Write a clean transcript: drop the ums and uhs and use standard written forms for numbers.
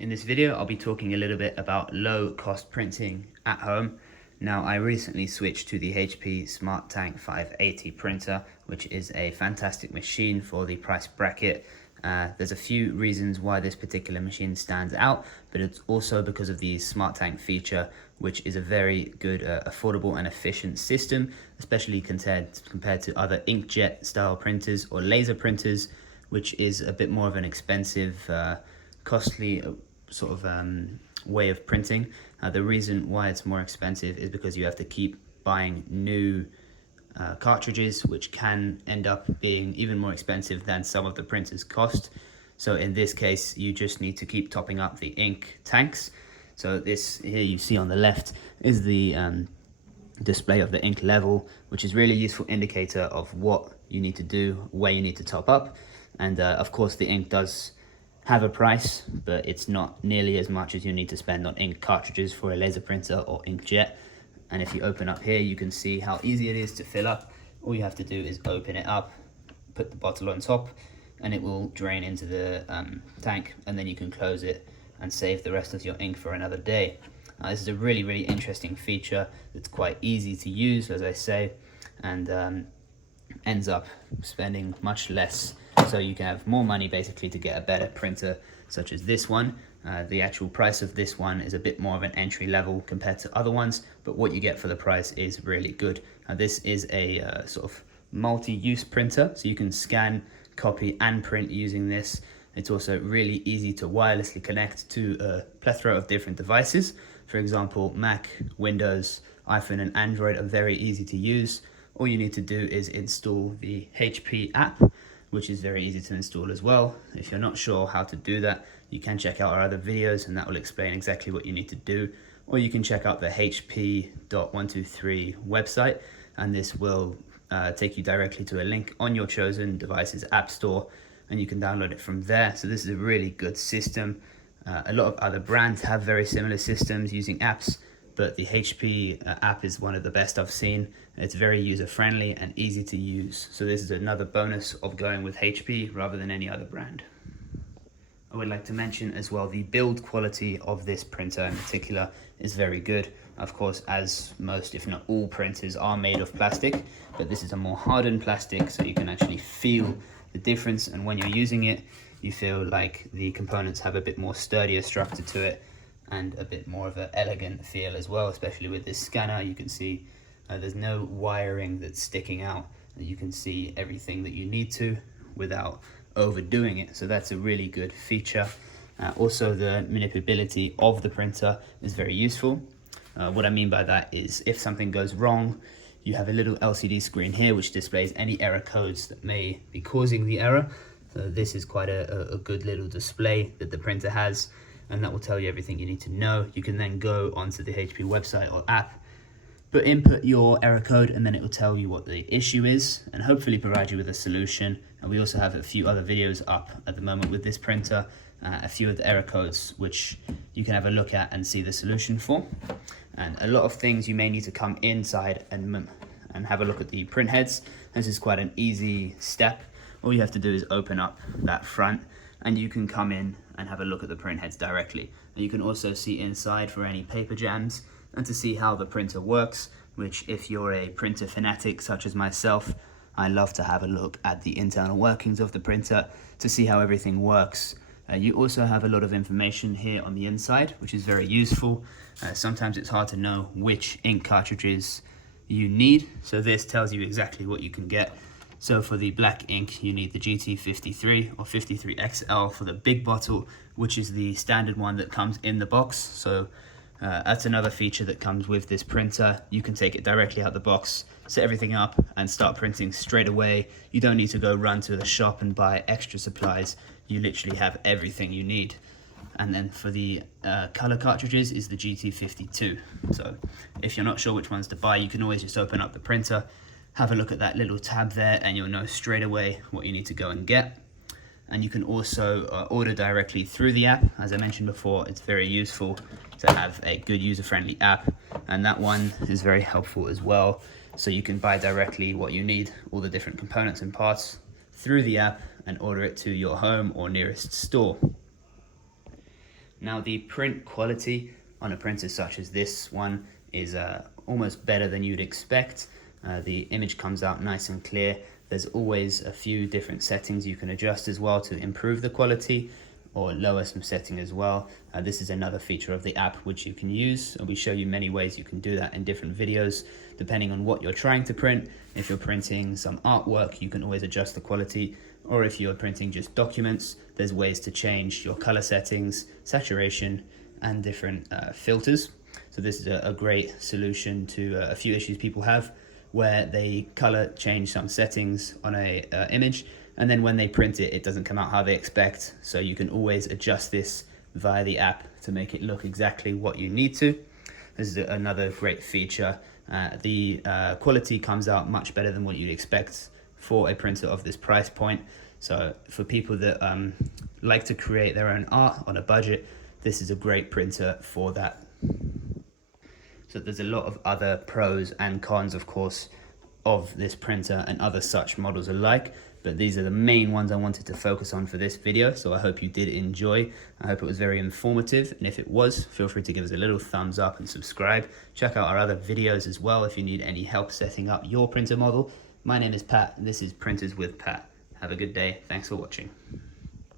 In this video, I'll be talking a little bit about low-cost printing at home. Now, I recently switched to the HP Smart Tank 580 printer, which is a fantastic machine for the price bracket. There's a few reasons why this particular machine stands out, but it's also because of the Smart Tank feature, which is a very good, affordable and efficient system, especially compared to other inkjet style printers or laser printers, which is a bit more of an expensive, costly way of printing. The reason why it's more expensive is because you have to keep buying new cartridges, which can end up being even more expensive than some of the printers cost. So in this case, you just need to keep topping up the ink tanks. So this here you see on the left is the display of the ink level, which is really useful indicator of what you need to do, where you need to top up. And of course the ink does have a price, but it's not nearly as much as you need to spend on ink cartridges for a laser printer or inkjet. And if you open up here, you can see how easy it is to fill up. All you have to do is open it up, put the bottle on top, and it will drain into the tank, and then you can close it and save the rest of your ink for another day. This is a really interesting feature that's quite easy to use, as I say, and ends up spending much less, so you can have more money basically to get a better printer such as this one. The actual price of this one is a bit more of an entry level compared to other ones, but what you get for the price is really good. This is a sort of multi-use printer, so you can scan, copy and print using this. It's also really easy to wirelessly connect to a plethora of different devices. For example, Mac, Windows, iPhone and Android are very easy to use. All you need to do is install the HP app, which is very easy to install as well. If you're not sure how to do that, you can check out our other videos and that will explain exactly what you need to do. Or you can check out the HP.123 website, and this will take you directly to a link on your chosen device's app store, and you can download it from there. So this is a really good system. A lot of other brands have very similar systems using apps, but the HP app is one of the best I've seen. It's very user-friendly and easy to use. So this is another bonus of going with HP rather than any other brand. I would like to mention as well, the build quality of this printer in particular is very good. Of course, as most, if not all, printers are made of plastic, but this is a more hardened plastic, so you can actually feel the difference. And when you're using it, you feel like the components have a bit more sturdier structure to it and a bit more of an elegant feel as well, especially with this scanner. You can see there's no wiring that's sticking out, and you can see everything that you need to without overdoing it. So that's a really good feature. Also, the manipulability of the printer is very useful. What I mean by that is if something goes wrong, you have a little LCD screen here which displays any error codes that may be causing the error. So this is quite a good little display that the printer has, and that will tell you everything you need to know. You can then go onto the HP website or app, but input your error code, and then it will tell you what the issue is and hopefully provide you with a solution. And we also have a few other videos up at the moment with this printer, a few of the error codes which you can have a look at and see the solution for. And a lot of things you may need to come inside and have a look at the print heads. This is quite an easy step. All you have to do is open up that front, and you can come in and have a look at the print heads directly. And you can also see inside for any paper jams and to see how the printer works, which, if you're a printer fanatic such as myself, I love to have a look at the internal workings of the printer to see how everything works. You also have a lot of information here on the inside, which is very useful. Sometimes it's hard to know which ink cartridges you need, so this tells you exactly what you can get. So for the black ink, you need the GT53 or 53XL for the big bottle, which is the standard one that comes in the box. So that's another feature that comes with this printer. You can take it directly out the box, set everything up and start printing straight away. You don't need to go run to the shop and buy extra supplies. You literally have everything you need. And then for the color cartridges is the GT52. So if you're not sure which ones to buy, you can always just open up the printer, have a look at that little tab there, and you'll know straight away what you need to go and get. And you can also order directly through the app. As I mentioned before, it's very useful to have a good user-friendly app, and that one is very helpful as well. So you can buy directly what you need, all the different components and parts, through the app, and order it to your home or nearest store. Now the print quality on a printer such as this one is almost better than you'd expect. The image comes out nice and clear. There's always a few different settings you can adjust as well to improve the quality or lower some setting as well. This is another feature of the app which you can use, and we show you many ways you can do that in different videos depending on what you're trying to print. If you're printing some artwork, you can always adjust the quality, or if you're printing just documents, there's ways to change your color settings, saturation, and different filters. So this is a great solution to a few issues people have where they color change some settings on a image, and then when they print it, it doesn't come out how they expect. So you can always adjust this via the app to make it look exactly what you need to. This is another great feature. The quality comes out much better than what you'd expect for a printer of this price point. So for people that like to create their own art on a budget, this is a great printer for that. So there's a lot of other pros and cons, of course, of this printer and other such models alike, but these are the main ones I wanted to focus on for this video. So I hope you did enjoy. I hope it was very informative, and if it was, feel free to give us a little thumbs up and subscribe. Check out our other videos as well if you need any help setting up your printer model. My name is Pat, and this is Printers with Pat. Have a good day. Thanks for watching.